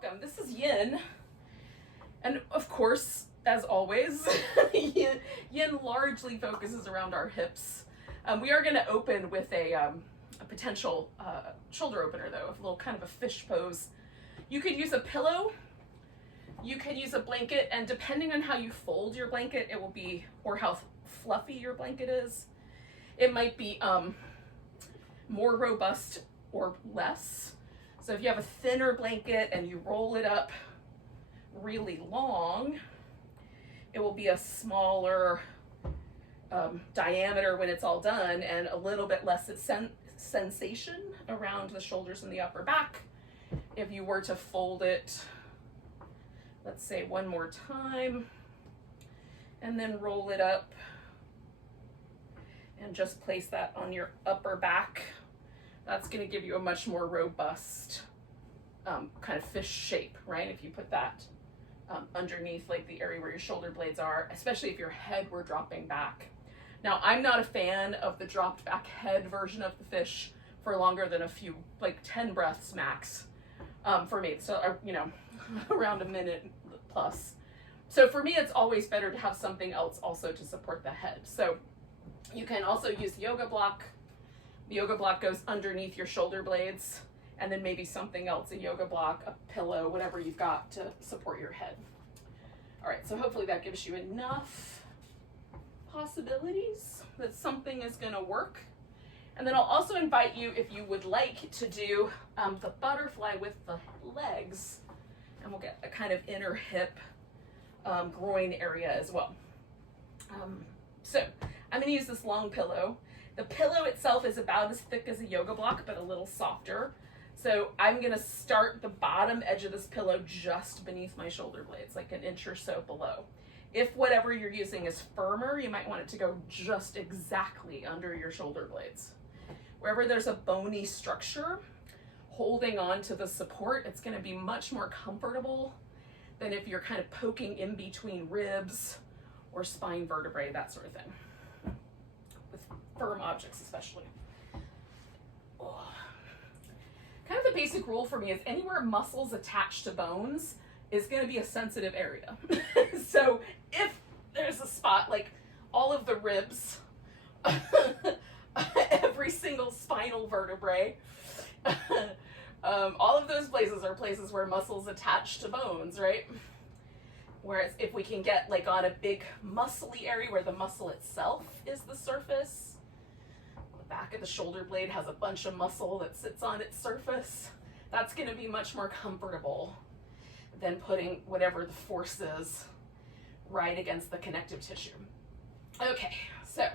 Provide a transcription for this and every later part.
welcome. This is Yin, and of course, as always, Yin largely focuses around our hips. We are going to open with a potential shoulder opener, though, a little kind of a fish pose. You could use a pillow, you could use a blanket, and depending on how you fold your blanket, it will be, or how fluffy your blanket is, it might be more robust or less. So if you have a thinner blanket and you roll it up really long, it will be a smaller diameter when it's all done and a little bit less sensation around the shoulders and the upper back. If you were to fold it, let's say one more time, and then roll it up and just place that on your upper back, that's going to give you a much more robust kind of fish shape, right? If you put that underneath like the area where your shoulder blades are, especially if your head were dropping back. Now, I'm not a fan of the dropped back head version of the fish for longer than a few, like 10 breaths max for me. So, around a minute plus. So for me, it's always better to have something else also to support the head. So you can also use the yoga block. The yoga block goes underneath your shoulder blades, and then maybe something else, a yoga block, a pillow, whatever you've got to support your head. All right, so hopefully that gives you enough possibilities that something is gonna work. And then I'll also invite you, if you would like, to do the butterfly with the legs, and we'll get a kind of inner hip groin area as well. So I'm gonna use this long pillow. The pillow itself is about as thick as a yoga block, but a little softer. So I'm gonna start the bottom edge of this pillow just beneath my shoulder blades, like an inch or so below. If whatever you're using is firmer, you might want it to go just exactly under your shoulder blades. Wherever there's a bony structure, holding on to the support, it's gonna be much more comfortable than if you're kind of poking in between ribs or spine vertebrae, that sort of thing. With firm objects especially. Oh. Kind of the basic rule for me is anywhere muscles attached to bones is going to be a sensitive area. So if there's a spot like all of the ribs, every single spinal vertebrae, all of those places are places where muscles attach to bones, right? Whereas if we can get like on a big muscly area where the muscle itself is the surface, the back of the shoulder blade has a bunch of muscle that sits on its surface, that's going to be much more comfortable than putting whatever the force is right against the connective tissue. Okay, so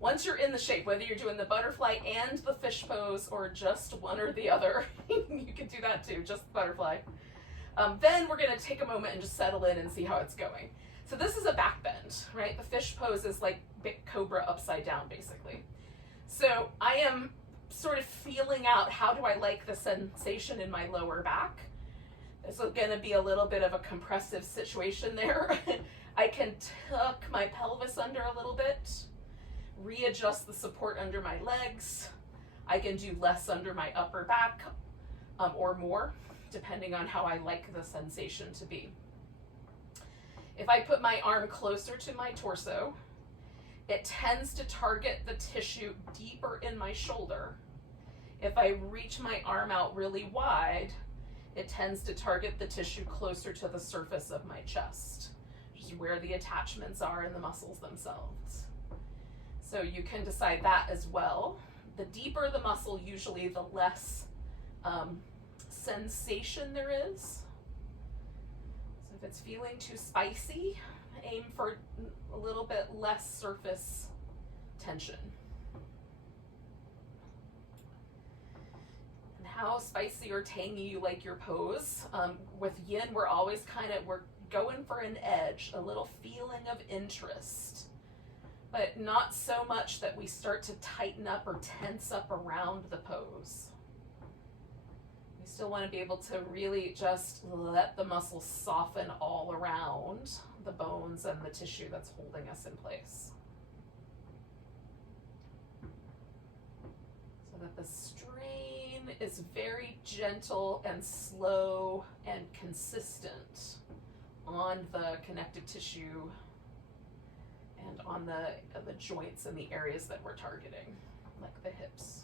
once you're in the shape, whether you're doing the butterfly and the fish pose or just one or the other, you can do that too, just the butterfly. Then we're going to take a moment and just settle in and see how it's going. So this is a back bend, right? The fish pose is like big cobra upside down, basically. So I am sort of feeling out, how do I like the sensation in my lower back? There's going to be a little bit of a compressive situation there. I can tuck my pelvis under a little bit, readjust the support under my legs. I can do less under my upper back or more, depending on how I like the sensation to be. If I put my arm closer to my torso, it tends to target the tissue deeper in my shoulder. If I reach my arm out really wide, it tends to target the tissue closer to the surface of my chest, which is where the attachments are in the muscles themselves. So you can decide that as well. The deeper the muscle, usually the less sensation there is. So if it's feeling too spicy, aim for a little bit less surface tension. And how spicy or tangy you like your pose. With Yin, we're always we're going for an edge, a little feeling of interest, but not so much that we start to tighten up or tense up around the pose. We still want to be able to really just let the muscles soften all around the bones and the tissue that's holding us in place. So that the strain is very gentle and slow and consistent on the connective tissue and on the joints and the areas that we're targeting, like the hips.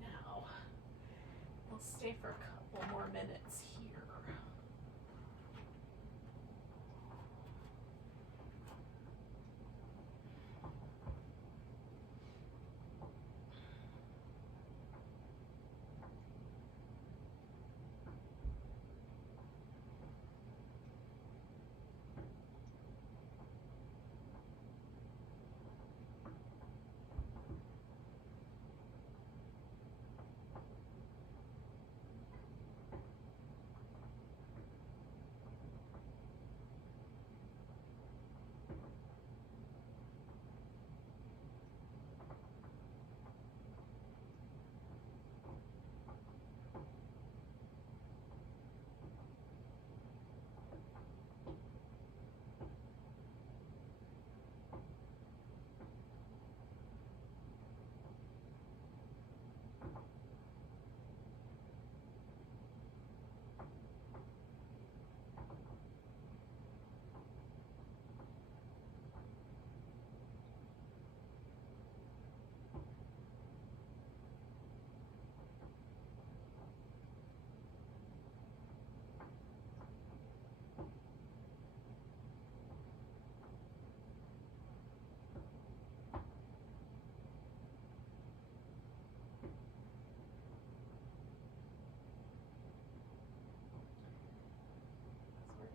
Now, we'll stay for a couple more minutes here.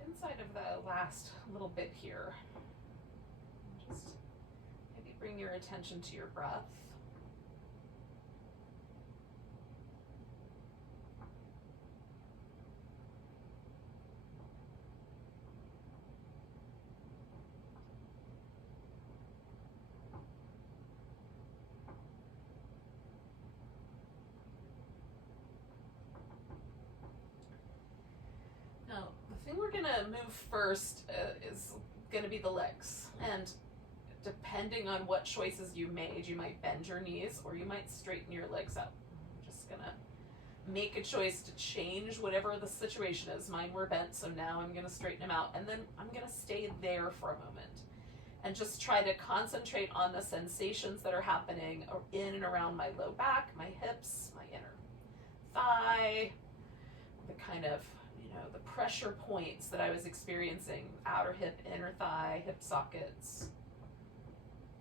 Inside of the last little bit here, just maybe bring your attention to your breath. Now, the thing we're gonna move first is gonna be the legs. And depending on what choices you made, you might bend your knees or you might straighten your legs out. I'm just gonna make a choice to change whatever the situation is. Mine were bent, so now I'm gonna straighten them out. And then I'm gonna stay there for a moment and just try to concentrate on the sensations that are happening in and around my low back, my hips, my inner thigh, the kind of, the pressure points that I was experiencing, outer hip, inner thigh, hip sockets,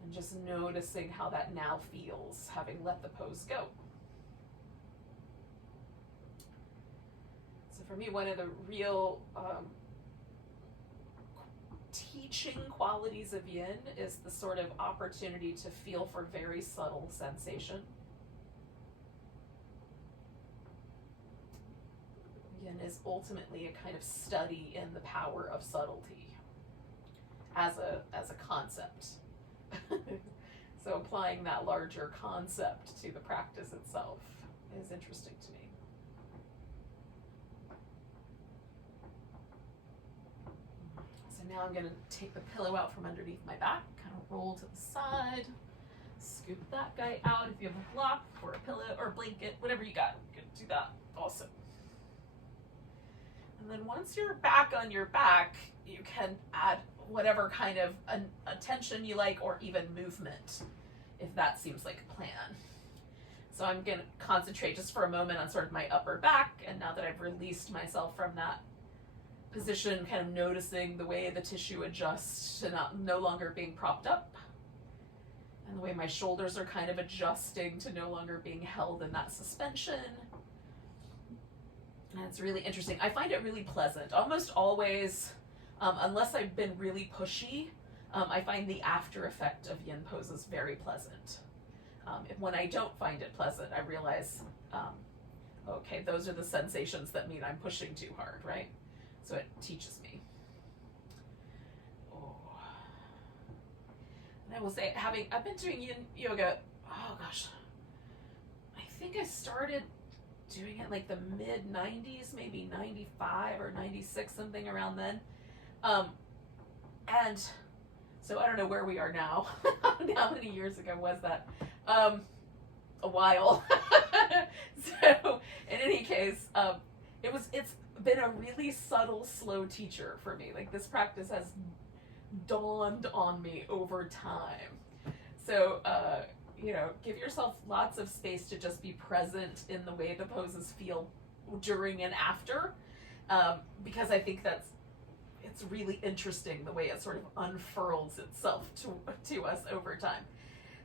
and just noticing how that now feels, having let the pose go. So for me, one of the real teaching qualities of yin is the sort of opportunity to feel for very subtle sensation. Yin is ultimately a kind of study in the power of subtlety as a concept. So applying that larger concept to the practice itself is interesting to me. So now I'm going to take the pillow out from underneath my back, kind of roll to the side, scoop that guy out. If you have a block or a pillow or a blanket, whatever you got, you can do that also. And then once you're back on your back, you can add whatever kind of attention you like, or even movement, if that seems like a plan. So I'm going to concentrate just for a moment on sort of my upper back, and now that I've released myself from that position, kind of noticing the way the tissue adjusts to no longer being propped up, and the way my shoulders are kind of adjusting to no longer being held in that suspension. And it's really interesting. I find it really pleasant. Almost always, unless I've been really pushy, I find the after effect of yin poses very pleasant. When I don't find it pleasant, I realize, okay, those are the sensations that mean I'm pushing too hard, right? So it teaches me. Oh. And I will say, I've been doing yin yoga, oh gosh, I think I started doing it like the mid 90s, maybe 95 or 96, something around then. Um, and so I don't know where we are now. How many years ago was that? A while. So in any case, it's been a really subtle, slow teacher for me. Like, this practice has dawned on me over time. So, give yourself lots of space to just be present in the way the poses feel during and after, because I think it's really interesting the way it sort of unfurls itself to us over time.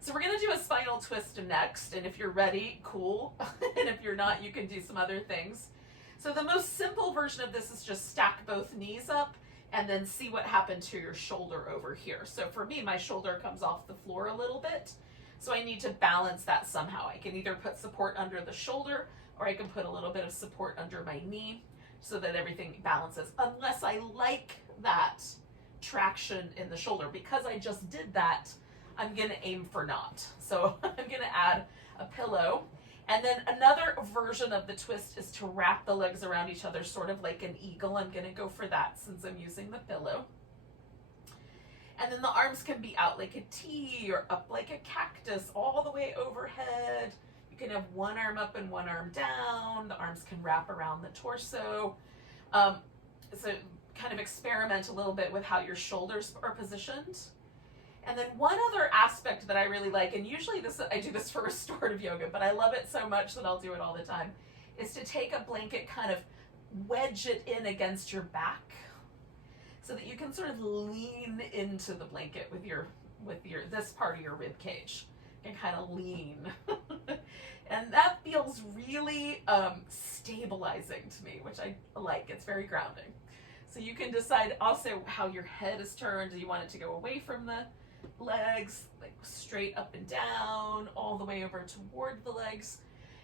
So we're going to do a spinal twist next, and if you're ready, cool. And if you're not, you can do some other things. So the most simple version of this is just stack both knees up and then see what happened to your shoulder over here. So for me, my shoulder comes off the floor a little bit, so I need to balance that somehow. I can either put support under the shoulder, or I can put a little bit of support under my knee so that everything balances, unless I like that traction in the shoulder. Because I just did that, I'm going to aim for not. So I'm going to add a pillow. And then another version of the twist is to wrap the legs around each other, sort of like an eagle. I'm going to go for that since I'm using the pillow. And then the arms can be out like a T or up like a cactus, all the way overhead. You can have one arm up and one arm down. The arms can wrap around the torso. So kind of experiment a little bit with how your shoulders are positioned. And then one other aspect that I really like, and usually I do this for restorative yoga, but I love it so much that I'll do it all the time, is to take a blanket, kind of wedge it in against your back so that you can sort of lean into the blanket with your this part of your rib cage. You can kind of lean. And that feels really stabilizing to me, which I like. It's very grounding. So you can decide also how your head is turned. Do you want it to go away from the legs, like straight up and down, all the way over toward the legs?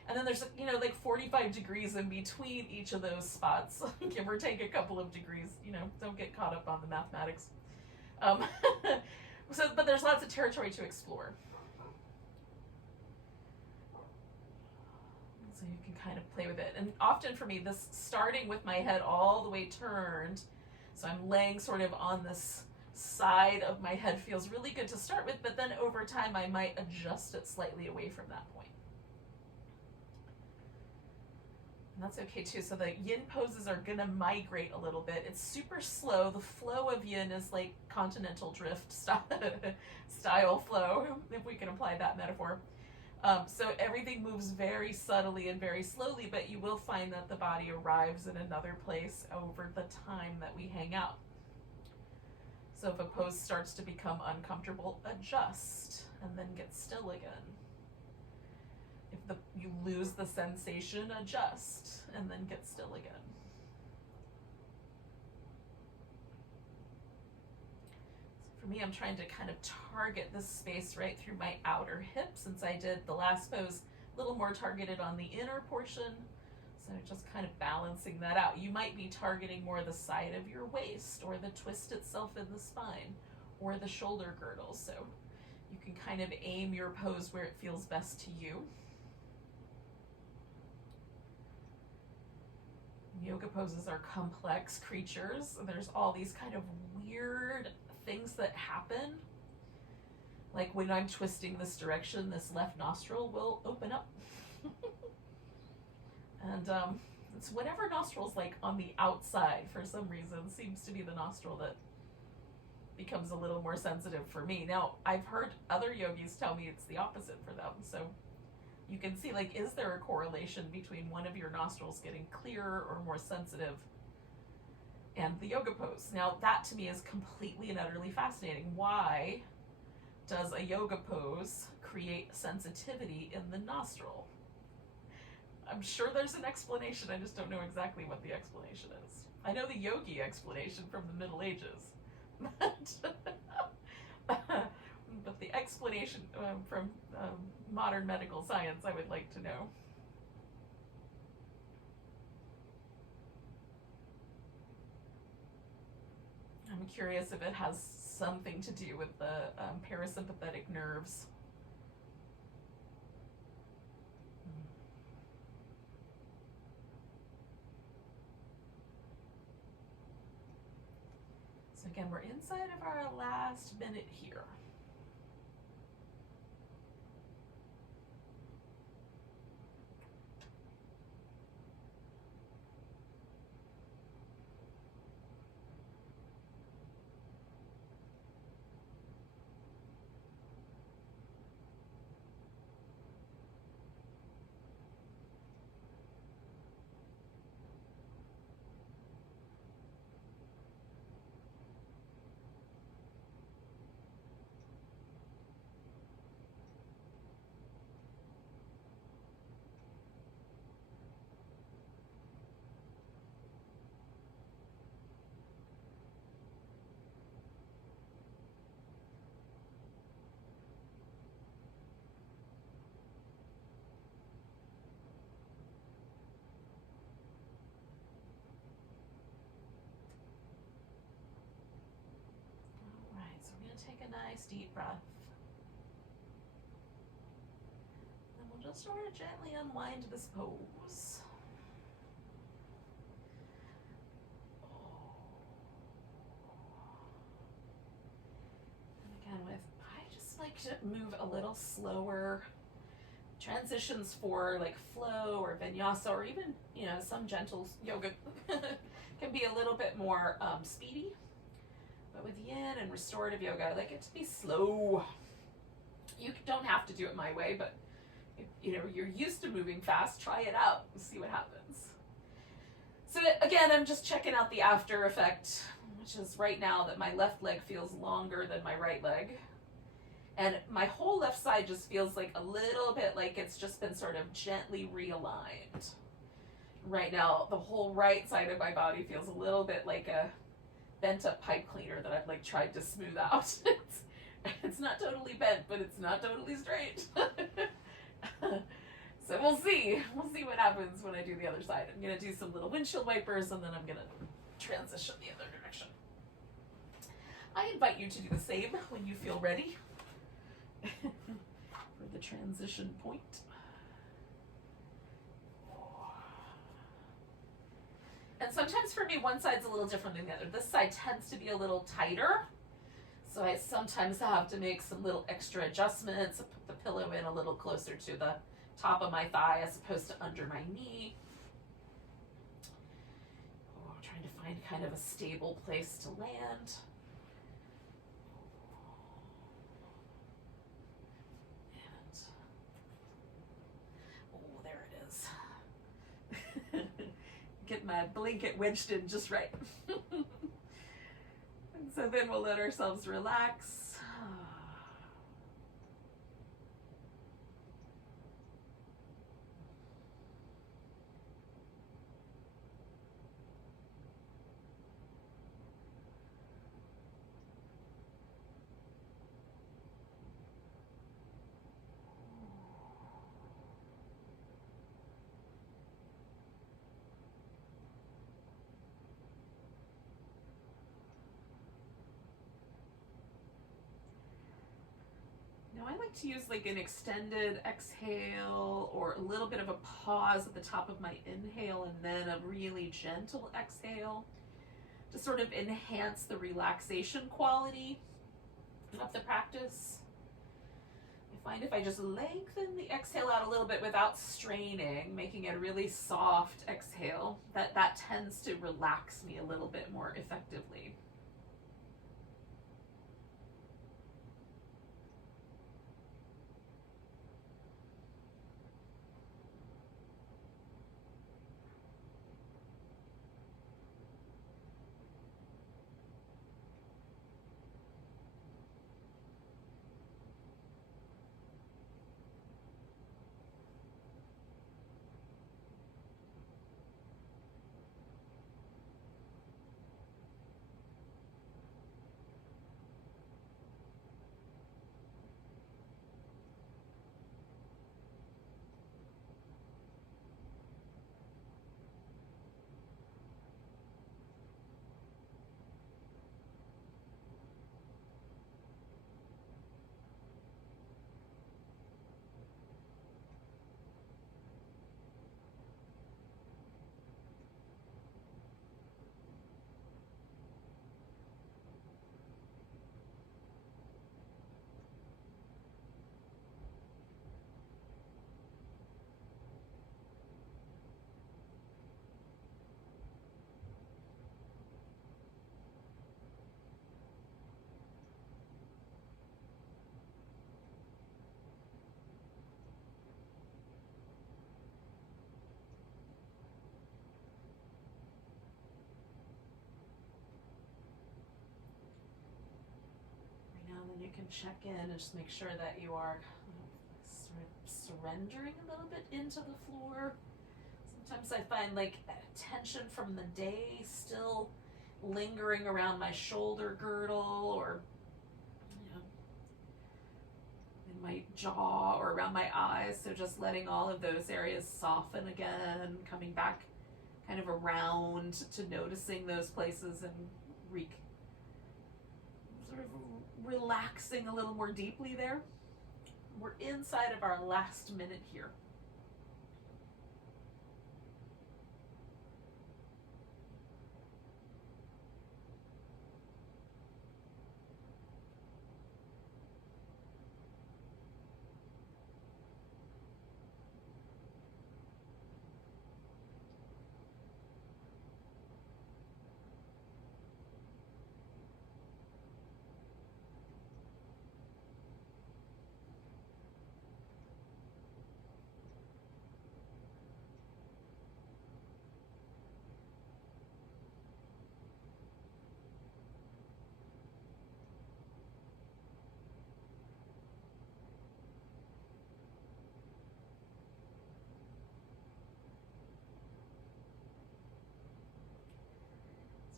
And then there's, like 45 degrees in between each of those spots, give or take a couple of degrees. Don't get caught up on the mathematics. But there's lots of territory to explore. So you can kind of play with it. And often for me, this starting with my head all the way turned, so I'm laying sort of on this side of my head, feels really good to start with, but then over time I might adjust it slightly away from that point. And that's okay too. So the yin poses are gonna migrate a little bit. It's super slow. The flow of yin is like continental drift style flow, if we can apply that metaphor. So everything moves very subtly and very slowly, but you will find that the body arrives in another place over the time that we hang out. So if a pose starts to become uncomfortable, adjust and then get still again. If you lose the sensation, adjust and then get still again. For me, I'm trying to kind of target this space right through my outer hip, since I did the last pose a little more targeted on the inner portion. So just kind of balancing that out. You might be targeting more the side of your waist, or the twist itself in the spine, or the shoulder girdle. So you can kind of aim your pose where it feels best to you. Yoga poses are complex creatures. There's all these kind of weird things that happen. Like when I'm twisting this direction, this left nostril will open up. And it's whatever nostril's like on the outside, for some reason, seems to be the nostril that becomes a little more sensitive for me. Now, I've heard other yogis tell me it's the opposite for them. So you can see, like, is there a correlation between one of your nostrils getting clearer or more sensitive and the yoga pose? Now, that to me is completely and utterly fascinating. Why does a yoga pose create sensitivity in the nostril? I'm sure there's an explanation. I just don't know exactly what the explanation is. I know the yogi explanation from the Middle Ages. But the explanation from modern medical science, I would like to know. I'm curious if it has something to do with the parasympathetic nerves. So again, we're inside of our last minute here. Take a nice deep breath. And we'll just sort of gently unwind this pose. And again, I just like to move a little slower. Transitions for like flow or vinyasa or even, some gentle yoga can be a little bit more speedy. But with yin and restorative yoga, I like it to be slow. You don't have to do it my way, but if you're used to moving fast, try it out and see what happens. So again, I'm just checking out the after effect, which is right now that my left leg feels longer than my right leg. And my whole left side just feels like a little bit like it's just been sort of gently realigned. Right now, the whole right side of my body feels a little bit like a bent up pipe cleaner that I've like tried to smooth out. It's not totally bent, but it's not totally straight. So we'll see what happens when I do the other side. I'm gonna do some little windshield wipers and then I'm gonna transition the other direction. I invite you to do the same when you feel ready for the transition point. And sometimes for me, one side's a little different than the other. This side tends to be a little tighter. So I sometimes have to make some little extra adjustments, put the pillow in a little closer to the top of my thigh as opposed to under my knee. I'm trying to find kind of a stable place to land. And, there it is. Get my blanket wedged in just right. And so then we'll let ourselves relax. Now I like to use like an extended exhale or a little bit of a pause at the top of my inhale and then a really gentle exhale to sort of enhance the relaxation quality of the practice. I find if I just lengthen the exhale out a little bit without straining, making it a really soft exhale, that tends to relax me a little bit more effectively. you can check in and just make sure that you are sort of surrendering a little bit into the floor. Sometimes I find like tension from the day still lingering around my shoulder girdle, or in my jaw or around my eyes. So just letting all of those areas soften again, coming back kind of around to noticing those places and sort of relaxing a little more deeply there. We're inside of our last minute here.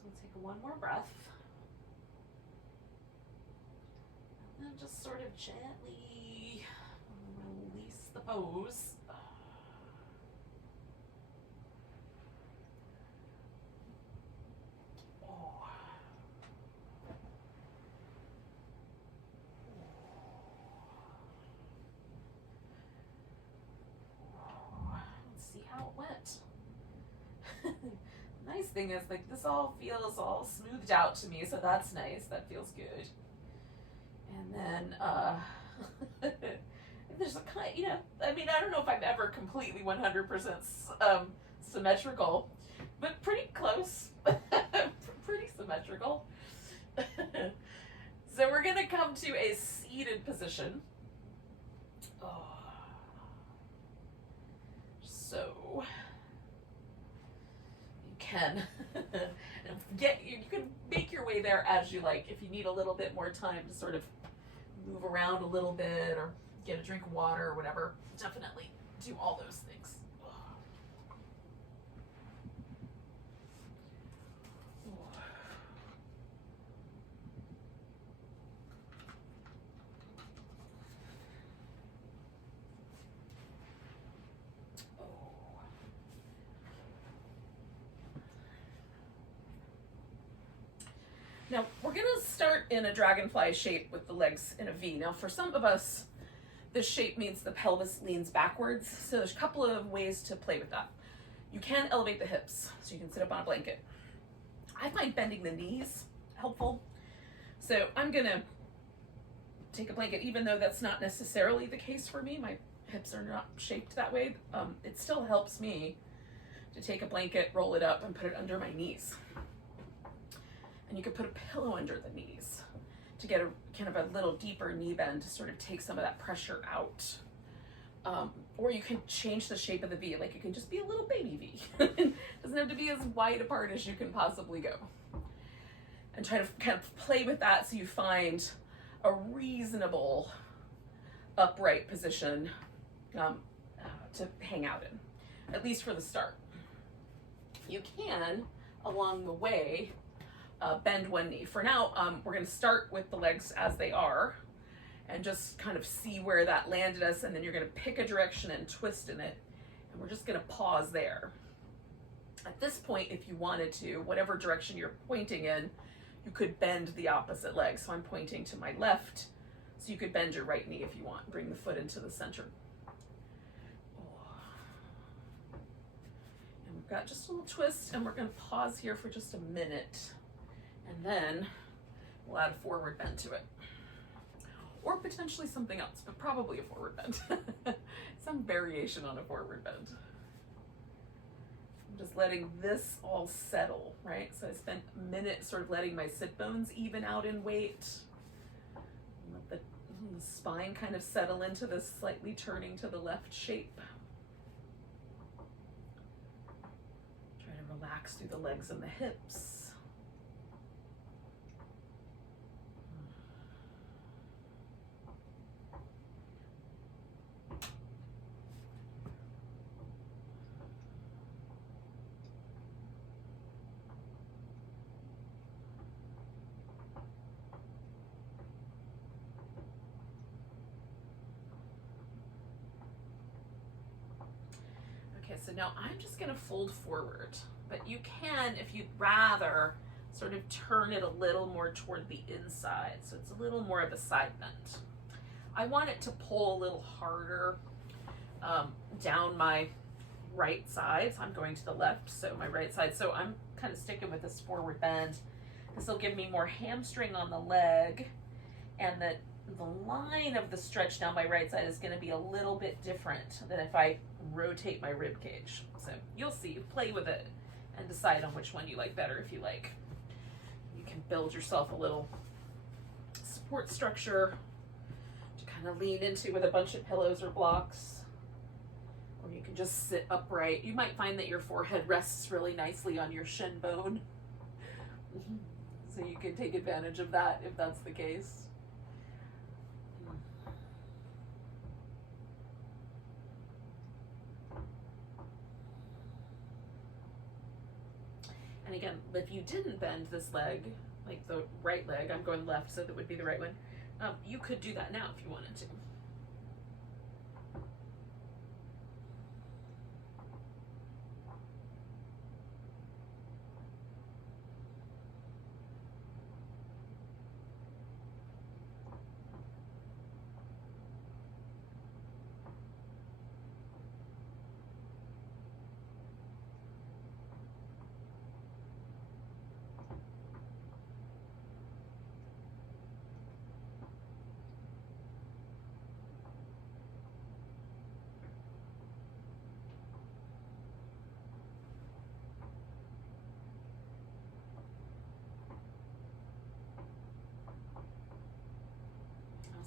We'll take one more breath. And then just sort of gently release the pose. Let's see how it went. Nice thing is, like, this all feels all smoothed out to me, so that's nice. That feels good. And then there's a kind, I mean, I don't know if I'm ever completely 100% symmetrical, but pretty close. Pretty symmetrical. So we're gonna come to a seated position. So can you can make your way there as you like. If you need a little bit more time to sort of move around a little bit or get a drink of water or whatever, definitely do all those things. Now, we're going to start in a dragonfly shape with the legs in a V. Now, for some of us, this shape means the pelvis leans backwards. So there's a couple of ways to play with that. You can elevate the hips, so you can sit up on a blanket. I find bending the knees helpful. So I'm going to take a blanket, even though that's not necessarily the case for me. My hips are not shaped that way. It still helps me to take a blanket, roll it up, and put it under my knees. And you could put a pillow under the knees to get a kind of a little deeper knee bend to sort of take some of that pressure out. Or you can change the shape of the V, like it can just be a little baby V. It doesn't have to be as wide apart as you can possibly go. And try to kind of play with that so you find a reasonable upright position to hang out in, at least for the start. You can, along the way, bend one knee. For now, we're going to start with the legs as they are and just kind of see where that landed us, and then you're going to pick a direction and twist in it, and we're just going to pause there. At this point, if you wanted to, whatever direction you're pointing in, you could bend the opposite leg. So I'm pointing to my left, so you could bend your right knee if you want. Bring the foot into the center. And we've got just a little twist, and we're going to pause here for just a minute. And then we'll add a forward bend to it. Or potentially something else, but probably a forward bend. Some variation on a forward bend. I'm just letting this all settle, right? So I spent a minute sort of letting my sit bones even out in weight. Let the spine kind of settle into this slightly turning to the left shape. Try to relax through the legs and the hips. so now I'm just gonna fold forward, but you can, if you'd rather, sort of turn it a little more toward the inside, so it's a little more of a side bend. I want it to pull a little harder down my right side, so I'm going to the left, so my right side, so I'm kind of sticking with this forward bend. This will give me more hamstring on the leg, and the line of the stretch down my right side is going to be a little bit different than if I rotate my rib cage. So you'll see, play with it and decide on which one you like better if you like. You can build yourself a little support structure to kind of lean into with a bunch of pillows or blocks. Or you can just sit upright. You might find that your forehead rests really nicely on your shin bone. So you can take advantage of that if that's the case. And again, if you didn't bend this leg, like the right leg, I'm going left, so that would be the right one, you could do that now if you wanted to.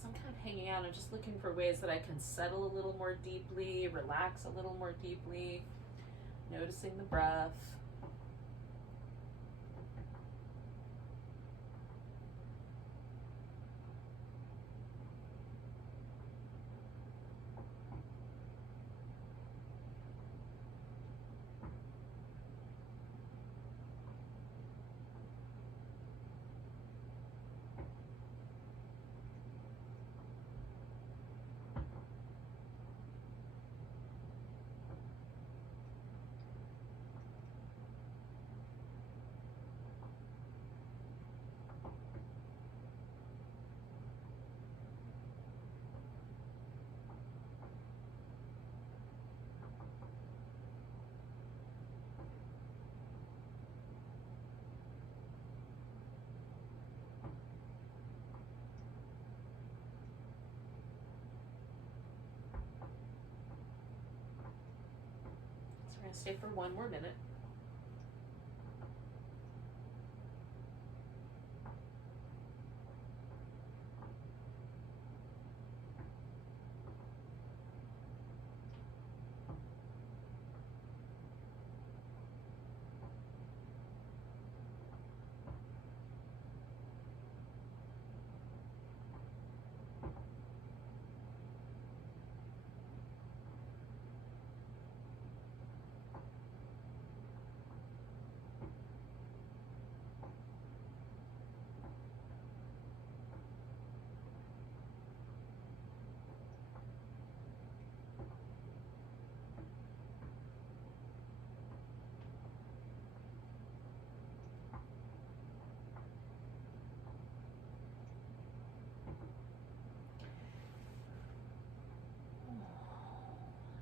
I'm kind of hanging out and just looking for ways that I can settle a little more deeply, relax a little more deeply, noticing the breath. So we're going to stay for one more minute.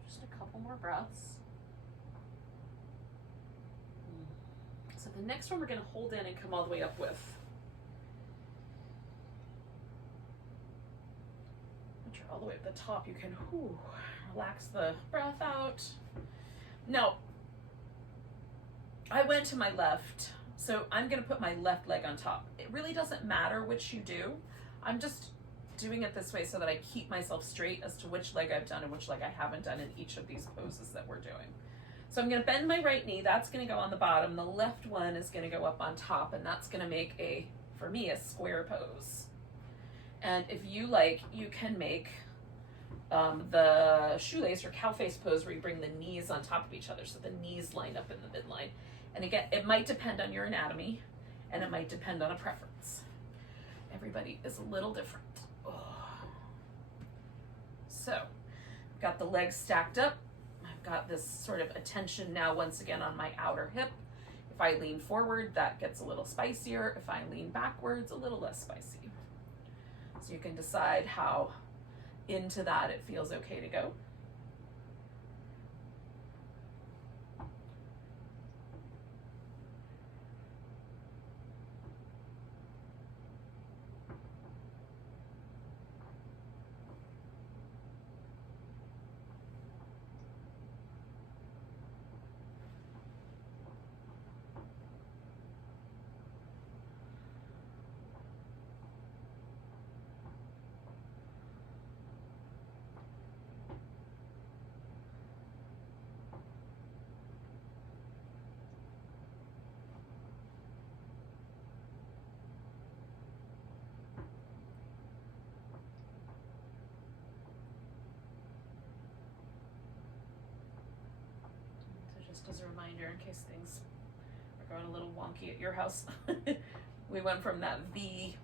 Just a couple more breaths. So the next one we're going to hold in and come all the way up with. Once you're all the way at the top, you can relax the breath out. Now, I went to my left, so I'm going to put my left leg on top. It really doesn't matter which you do. I'm just doing it this way so that I keep myself straight as to which leg I've done and which leg I haven't done in each of these poses that we're doing. So I'm going to bend my right knee. That's going to go on the bottom. The left one is going to go up on top, and that's going to make for me, a square pose. And if you like, you can make the shoelace or cow face pose where you bring the knees on top of each other so the knees line up in the midline. And again, it might depend on your anatomy, and it might depend on a preference. Everybody is a little different. So, I've got the legs stacked up. I've got this sort of attention now once again on my outer hip. If I lean forward, that gets a little spicier. If I lean backwards, a little less spicy. So you can decide how into that it feels okay to go. Just as a reminder, in case things are going a little wonky at your house, we went from that V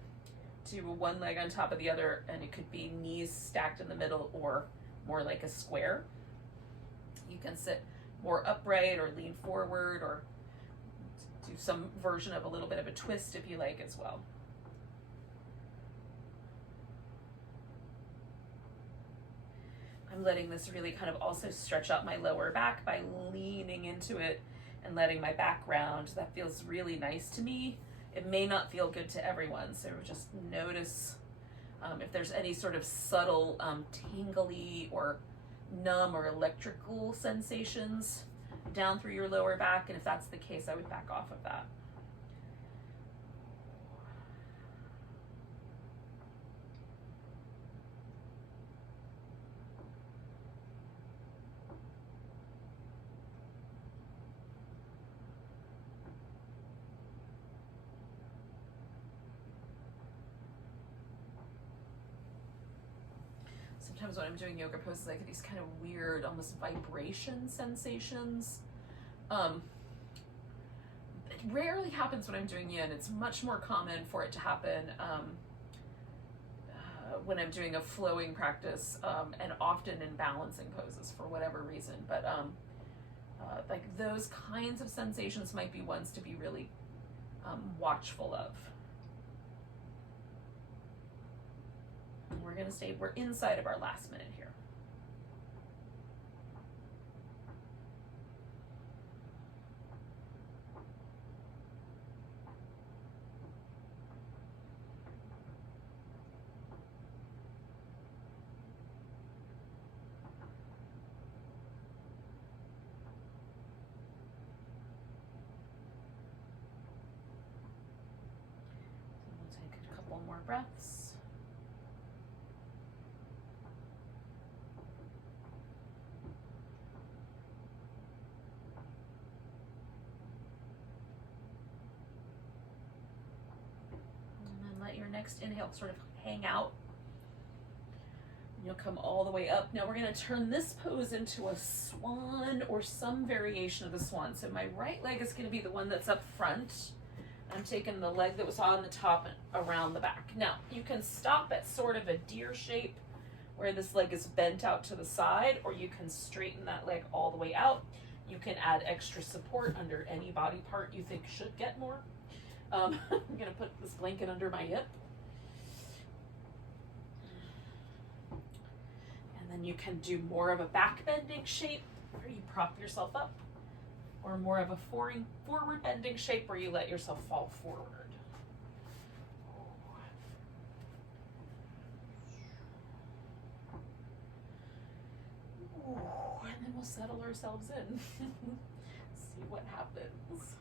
to one leg on top of the other, and it could be knees stacked in the middle or more like a square. You can sit more upright or lean forward or do some version of a little bit of a twist if you like as well. I'm letting this really kind of also stretch out my lower back by leaning into it and letting my back round. That feels really nice to me. It may not feel good to everyone, so just notice if there's any sort of subtle tingly or numb or electrical sensations down through your lower back, and if that's the case, I would back off of that. Sometimes when I'm doing yoga poses, I get these kind of weird, almost vibration sensations. It rarely happens when I'm doing yin. It's much more common for it to happen when I'm doing a flowing practice, and often in balancing poses for whatever reason. But like those kinds of sensations might be ones to be really watchful of. We're inside of our last minute here. So we'll take a couple more breaths. Let your next inhale sort of hang out. You'll come all the way up. Now we're going to turn this pose into a swan or some variation of the swan. So my right leg is going to be the one that's up front. I'm taking the leg that was on the top and around the back. Now you can stop at sort of a deer shape where this leg is bent out to the side, or you can straighten that leg all the way out. You can add extra support under any body part you think should get more. I'm going to put this blanket under my hip. And then you can do more of a back bending shape where you prop yourself up, or more of a forward bending shape where you let yourself fall forward. Ooh, and then we'll settle ourselves in. See what happens.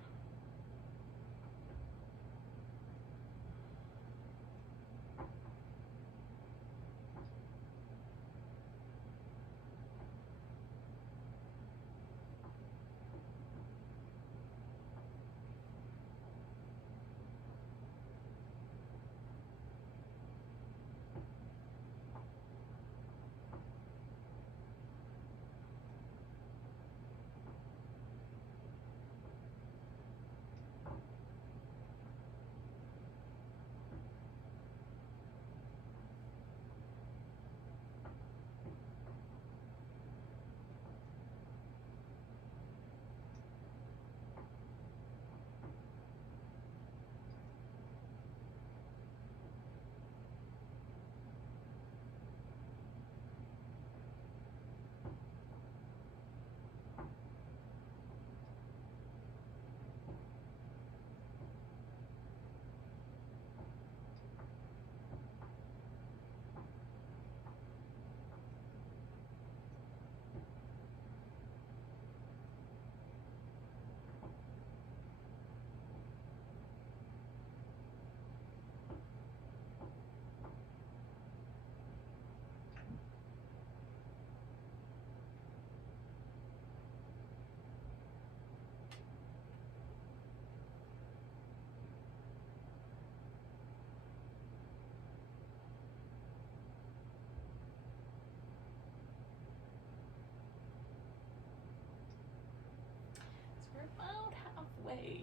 way.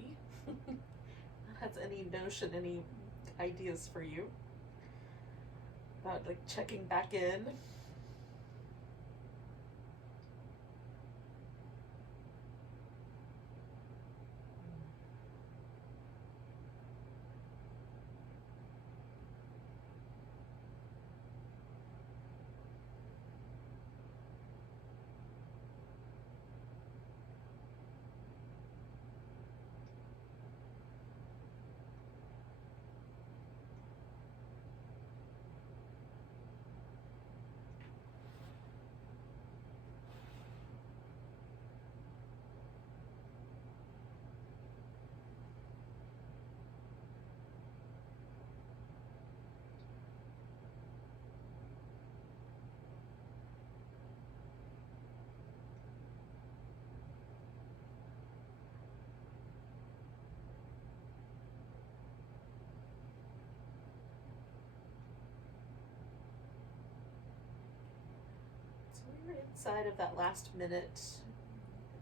Has any notion, any ideas for you about like checking back in? Inside of that last minute,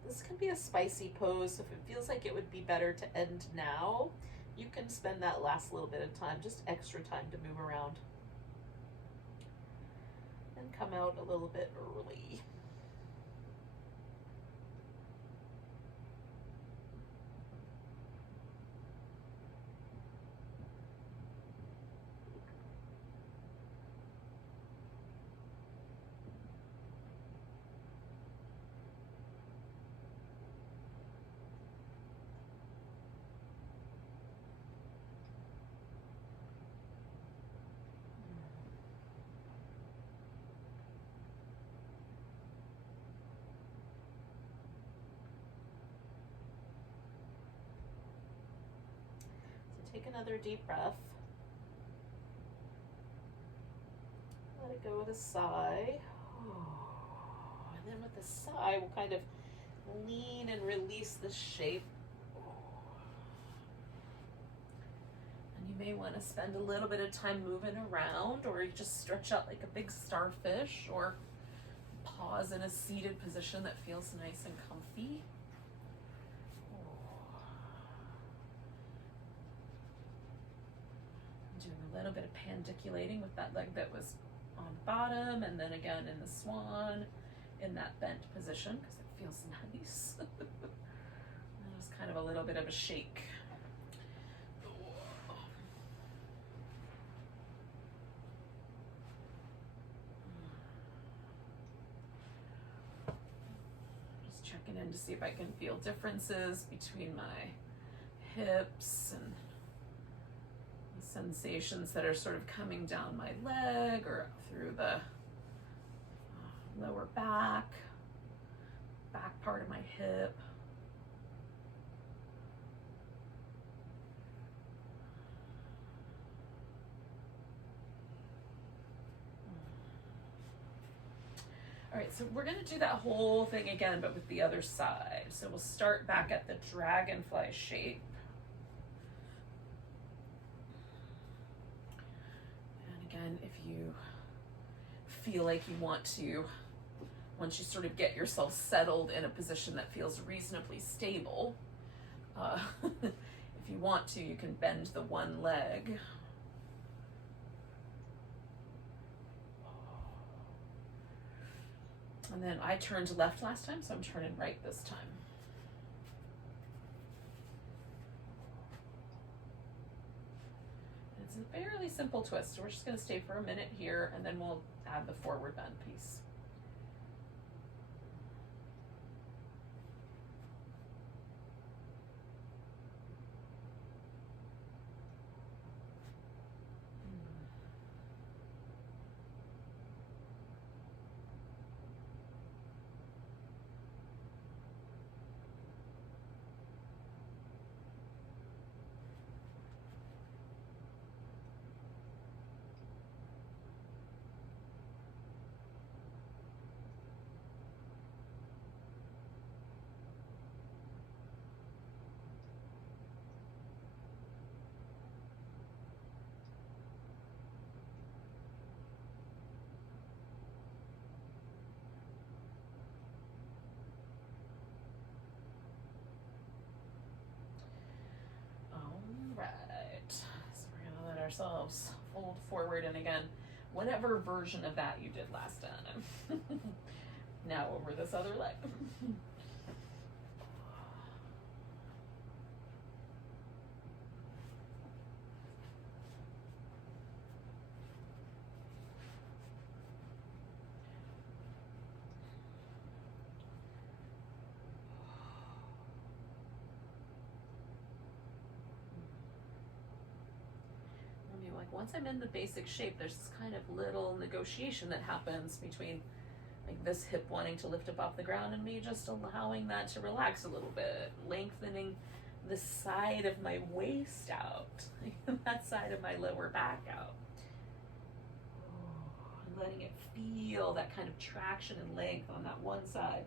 this can be a spicy pose. If it feels like it would be better to end now, you can spend that last little bit of time, just extra time to move around and come out a little bit early. Take another deep breath. Let it go with a sigh. And then with a sigh, we'll kind of lean and release the shape. And you may want to spend a little bit of time moving around, or you just stretch out like a big starfish, or pause in a seated position that feels nice and comfy. Doing a little bit of pandiculating with that leg that was on bottom, and then again in the swan in that bent position because it feels nice. Just kind of a little bit of a shake. Just checking in to see if I can feel differences between my hips and sensations that are sort of coming down my leg or through the lower back part of my hip. All right, so we're going to do that whole thing again, but with the other side. So we'll start back at the Dragonfly Shape. And if you feel like you want to, once you sort of get yourself settled in a position that feels reasonably stable, if you want to, you can bend the one leg. And then I turned left last time, so I'm turning right this time. It's a fairly simple twist. So we're just going to stay for a minute here, and then we'll add the forward bend piece. ourselves. Fold forward, and again, whatever version of that you did last time. Now over this other leg. Once I'm in the basic shape, there's this kind of little negotiation that happens between like this hip wanting to lift up off the ground and me just allowing that to relax a little bit, lengthening the side of my waist out, that side of my lower back out. And letting it feel that kind of traction and length on that one side.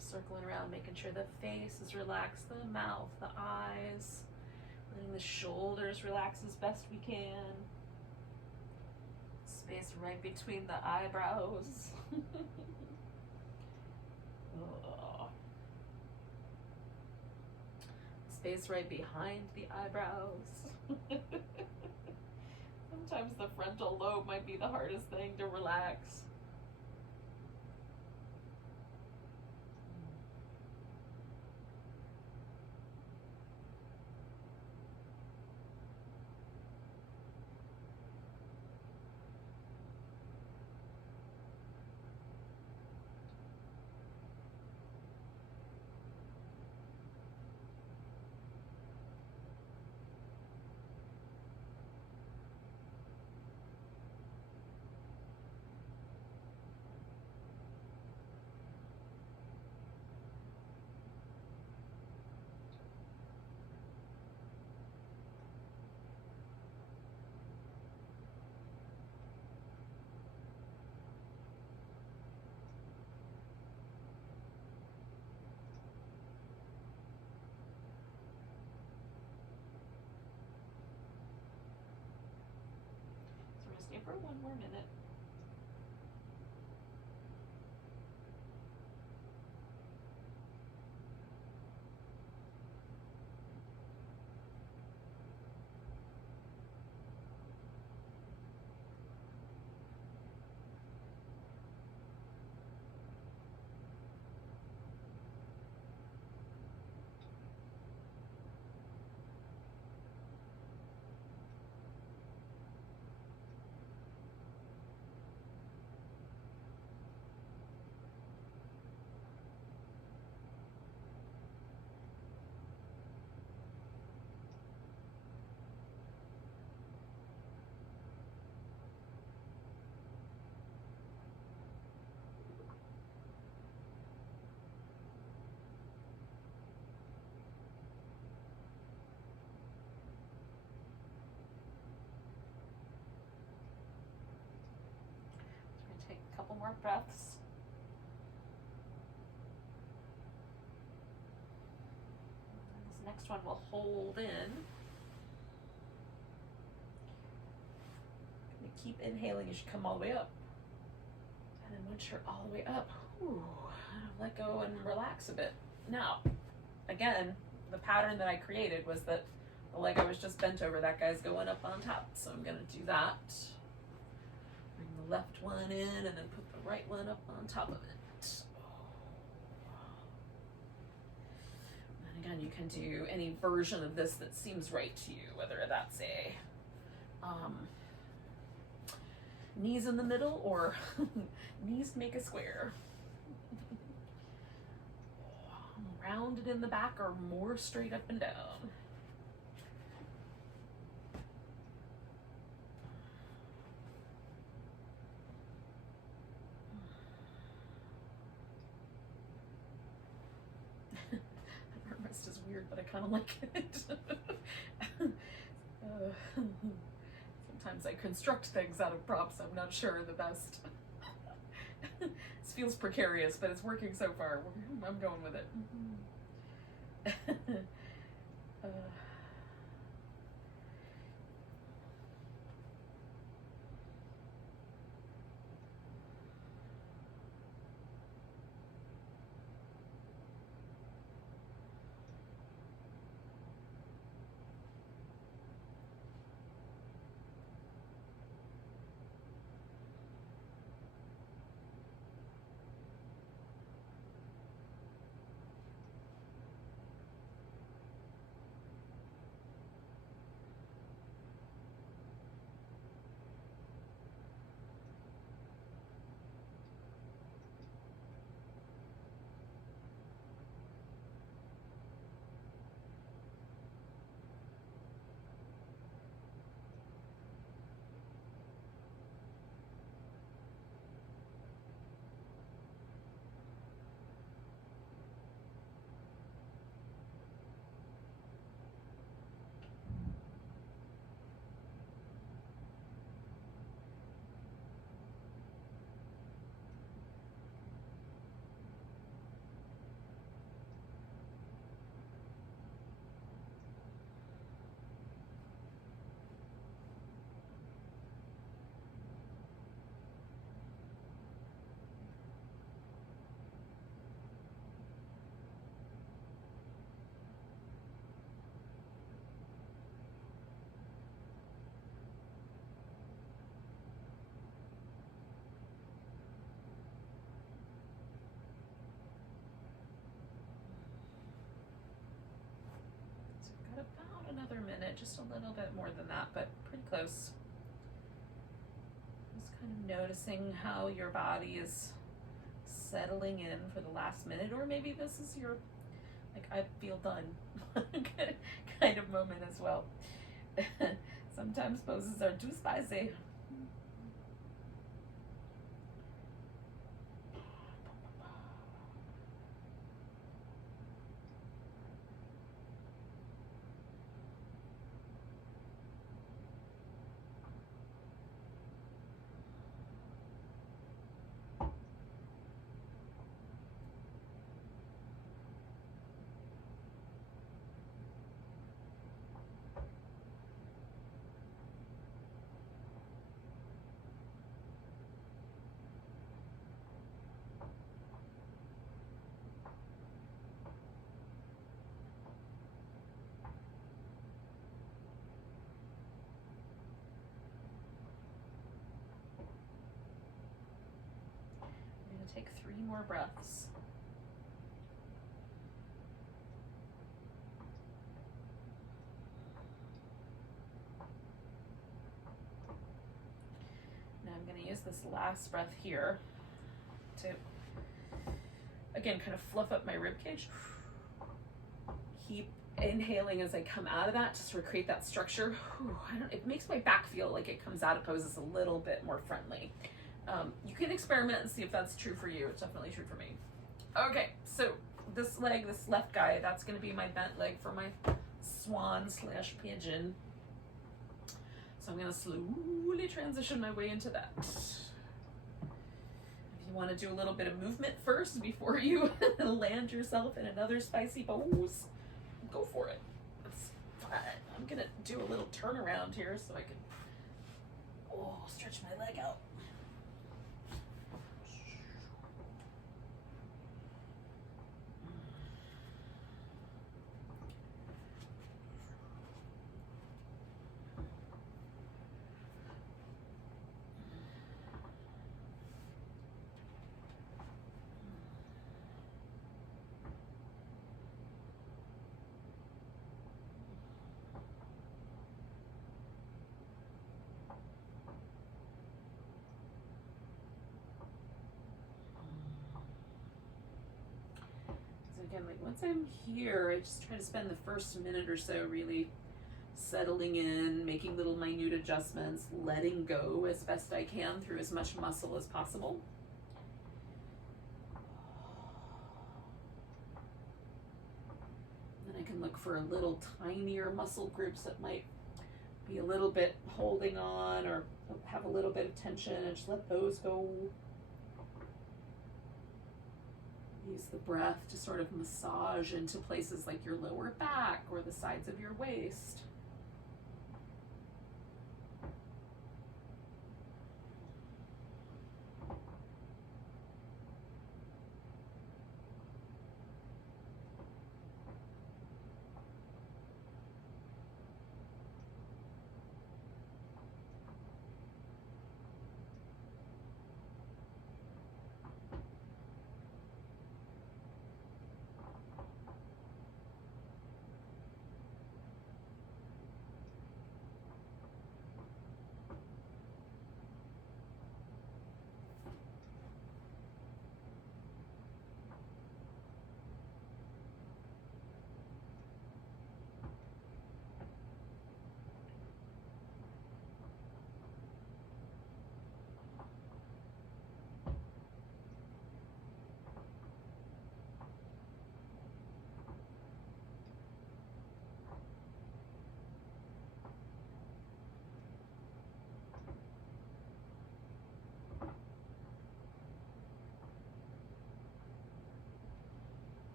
Circling around, making sure the face is relaxed, the mouth, the eyes, letting the shoulders relax as best we can. Space right between the eyebrows. Space right behind the eyebrows. Sometimes the frontal lobe might be the hardest thing to relax. Stay for one more minute. Take a couple more breaths. This next one we'll hold in. Keep inhaling as you come all the way up. And then once you're all the way up, let go and relax a bit. Now, again, the pattern that I created was that the leg I was just bent over, that guy's going up on top. So I'm going to do that. Bring the left one in and then put the right one up on top of it. And again, you can do any version of this that seems right to you, whether that's a knees in the middle or knees make a square. Rounded in the back or more straight up and down. kind of like it. Sometimes I construct things out of props I'm not sure are the best. This feels precarious, but it's working so far. I'm going with it. About another minute, just a little bit more than that, but pretty close. Just kind of noticing how your body is settling in for the last minute, or maybe this is your, like, I feel done kind of moment as well. Sometimes poses are too spicy. Take 3 more breaths. Now I'm going to use this last breath here to, again, kind of fluff up my rib cage. Keep inhaling as I come out of that, just to recreate that structure. It makes my back feel like it comes out of poses a little bit more friendly. You can experiment and see if that's true for you. It's definitely true for me. Okay, so this leg, this left guy, that's going to be my bent leg for my swan / pigeon. So I'm going to slowly transition my way into that. If you want to do a little bit of movement first before you land yourself in another spicy pose, go for it. It's fine. I'm going to do a little turnaround here so I can stretch my leg out. Again, like once I'm here, I just try to spend the first minute or so really settling in, making little minute adjustments, letting go as best I can through as much muscle as possible. And then I can look for little tinier muscle groups that might be a little bit holding on or have a little bit of tension, and just let those go. Use the breath to sort of massage into places like your lower back or the sides of your waist.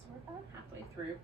So we're about halfway through.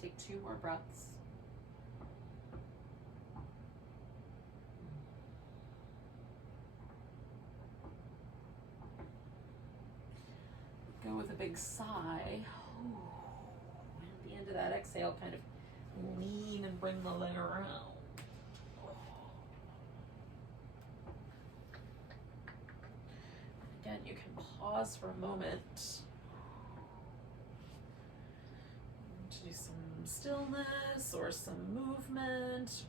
Take 2 more breaths. Go with a big sigh. Ooh. At the end of that exhale, kind of lean and bring the leg around. Again, you can pause for a moment. Do some stillness or some movement,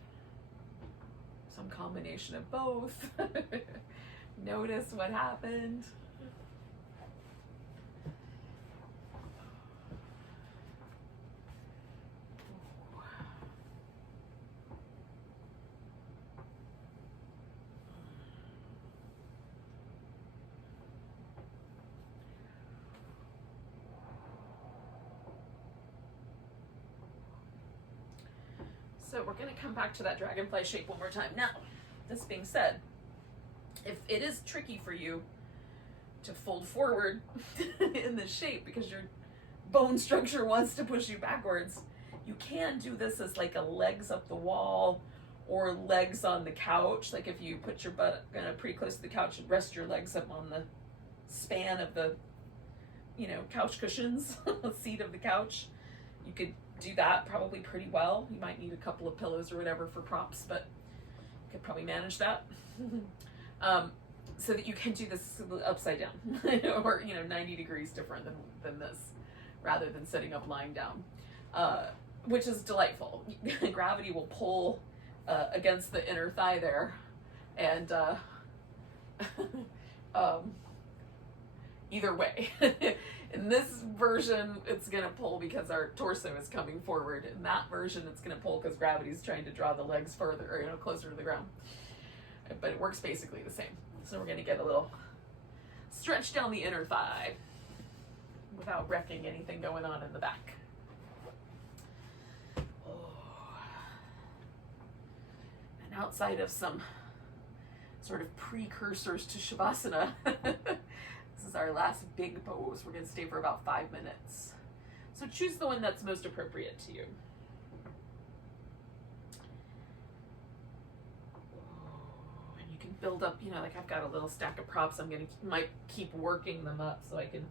some combination of both. Notice what happened. So we're going to come back to that dragonfly shape one more time. Now, this being said, if it is tricky for you to fold forward in this shape because your bone structure wants to push you backwards, you can do this as like a legs up the wall or legs on the couch. Like if you put your butt pretty close to the couch and rest your legs up on the span of the, couch cushions, seat of the couch, you could do that probably pretty well. You might need a couple of pillows or whatever for props, but you could probably manage that. so that you can do this upside down or, 90 degrees different than this, rather than sitting up lying down, which is delightful. Gravity will pull against the inner thigh there, and either way. In this version, it's going to pull because our torso is coming forward. In that version, it's going to pull because gravity's trying to draw the legs further, or, closer to the ground. But it works basically the same. So we're going to get a little stretch down the inner thigh without wrecking anything going on in the back. And outside of some sort of precursors to Shavasana, this is our last big pose. We're going to stay for about 5 minutes. So choose the one that's most appropriate to you. And you can build up, like I've got a little stack of props. Might keep working them up so I can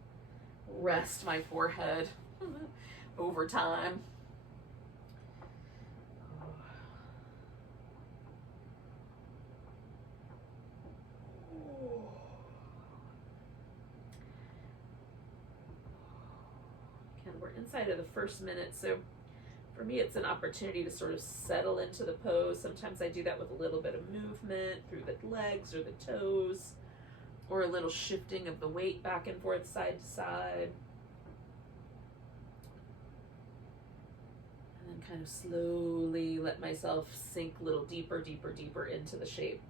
rest my forehead over time. We're inside of the first minute, so for me it's an opportunity to sort of settle into the pose. Sometimes I do that with a little bit of movement through the legs or the toes, or a little shifting of the weight back and forth, side to side. And then kind of slowly let myself sink a little deeper, deeper, deeper into the shape.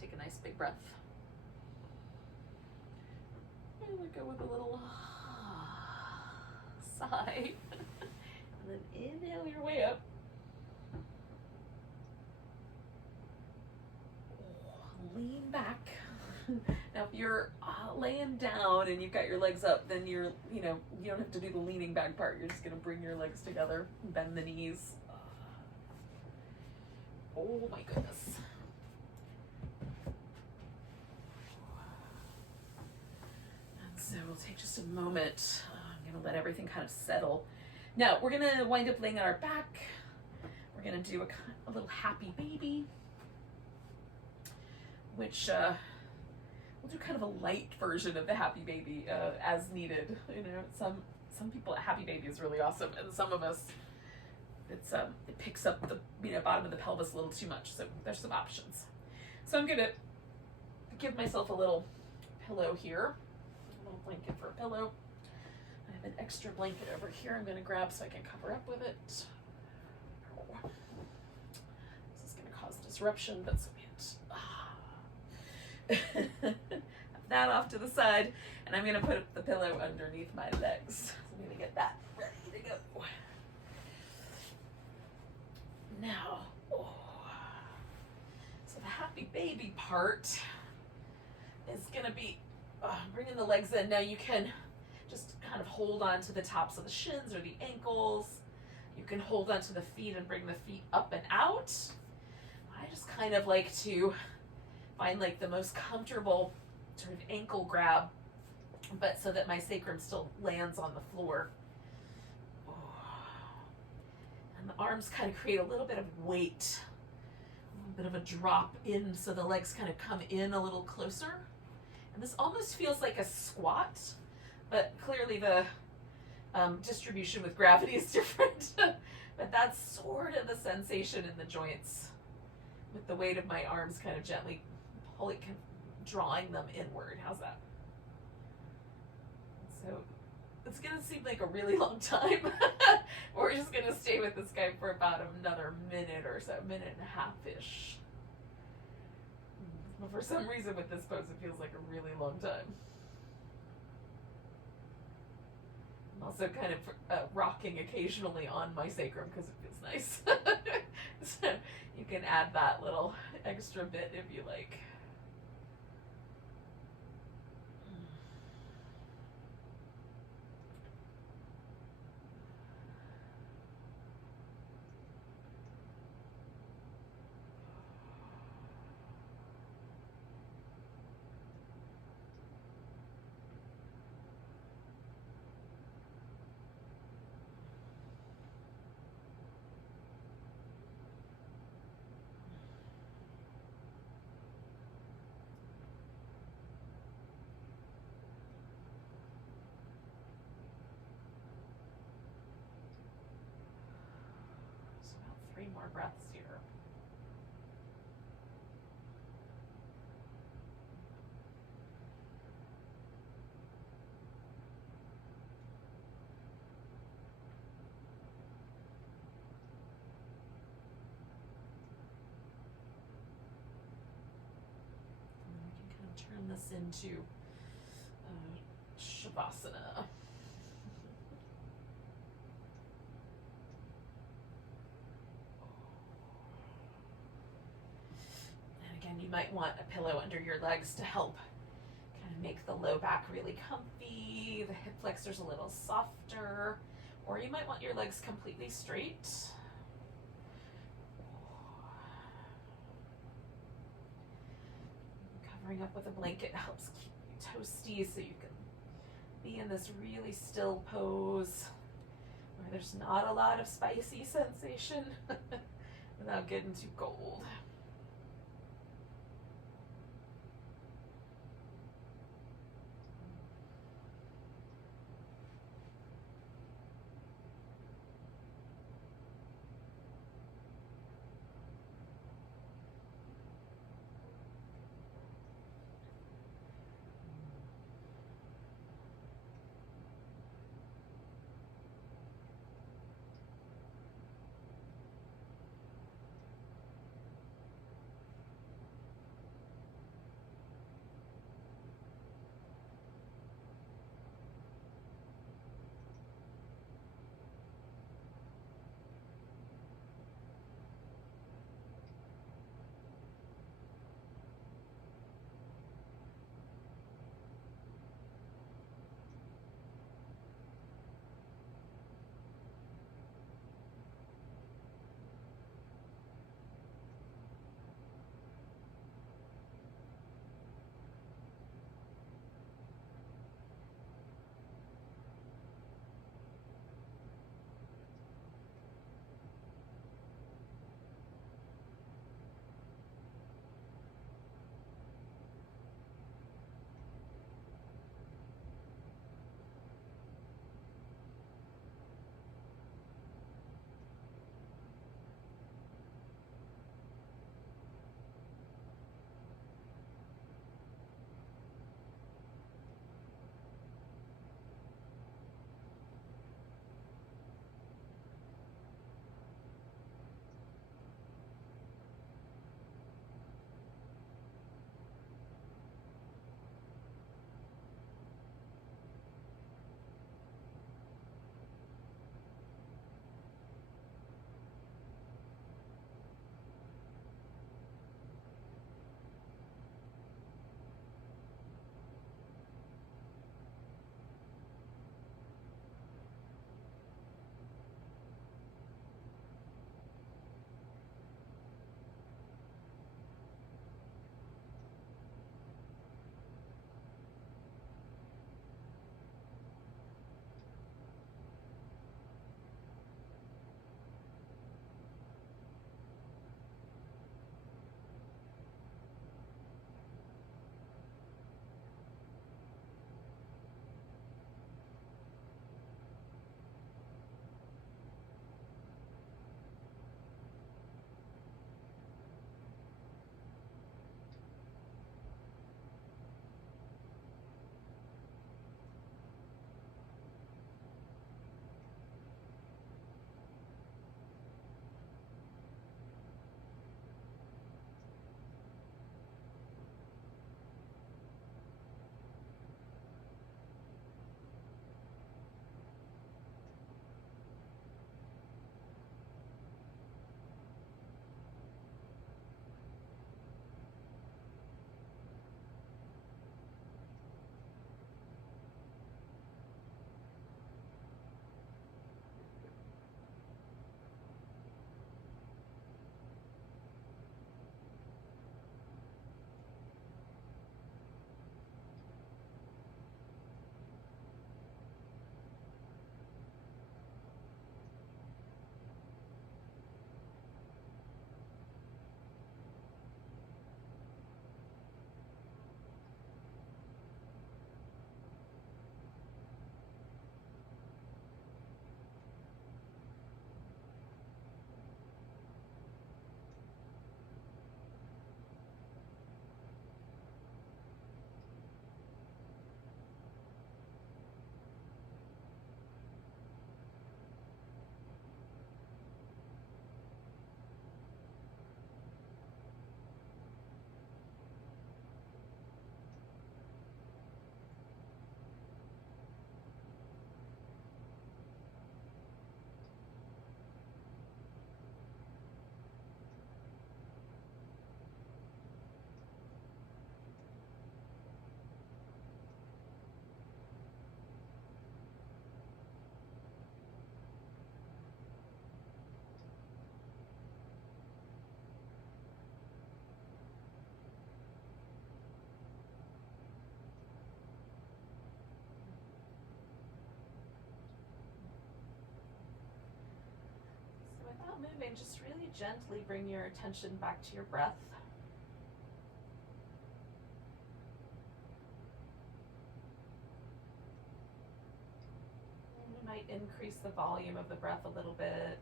take a nice big breath. And we go with a little sigh. And then inhale your way up. Lean back. Now, if you're laying down and you've got your legs up, then you don't have to do the leaning back part. You're just going to bring your legs together, bend the knees. Oh my goodness. And so we'll take just a moment. I'm going to let everything kind of settle. Now, we're going to wind up laying on our back. We're going to do a little happy baby, which we'll do kind of a light version of the happy baby as needed. Some people, happy baby is really awesome, and some of us, it picks up the bottom of the pelvis a little too much. So there's some options. So I'm gonna give myself a little pillow here, a little blanket for a pillow. I have an extra blanket over here I'm gonna grab so I can cover up with it. This is gonna cause disruption, but so have that off to the side, and I'm going to put the pillow underneath my legs. So I'm going to get that ready to go. Now, so the happy baby part is going to be bringing the legs in. Now you can just kind of hold on to the tops of the shins or the ankles. You can hold on to the feet and bring the feet up and out. I just kind of like to find like the most comfortable sort of ankle grab, but so that my sacrum still lands on the floor. And the arms kind of create a little bit of weight, a little bit of a drop in, so the legs kind of come in a little closer. And this almost feels like a squat, but clearly the distribution with gravity is different. But that's sort of the sensation in the joints, with the weight of my arms kind of gently drawing them inward. How's that? So it's gonna seem like a really long time. We're just gonna stay with this guy for about another minute or so, minute and a half-ish. But for some reason with this pose, it feels like a really long time. I'm also kind of rocking occasionally on my sacrum because it feels nice. So you can add that little extra bit if you like. Three more breaths here. And then we can kind of turn this into Shavasana. You might want a pillow under your legs to help kind of make the low back really comfy, the hip flexors a little softer, or you might want your legs completely straight. Covering up with a blanket helps keep you toasty so you can be in this really still pose where there's not a lot of spicy sensation without getting too cold. moving, just really gently bring your attention back to your breath. And you might increase the volume of the breath a little bit.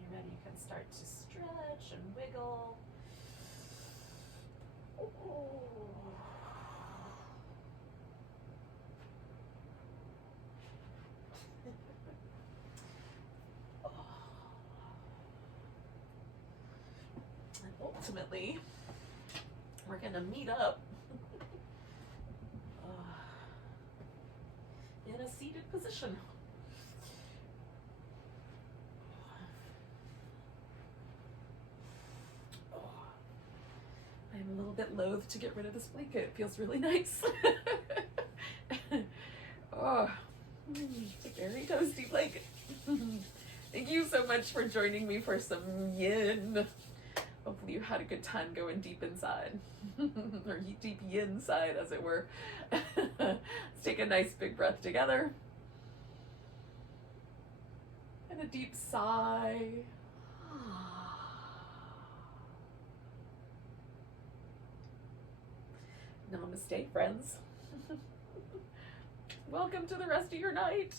When you're ready, you can start to stretch and wiggle. And ultimately, we're gonna meet up in a seated position. I'm a little bit loath to get rid of this blanket. It feels really nice. Oh, it's a very toasty blanket. Thank you so much for joining me for some yin. Hopefully you had a good time going deep inside, or deep yin side, as it were. Let's take a nice big breath together. And a deep sigh. Namaste, friends. Welcome to the rest of your night.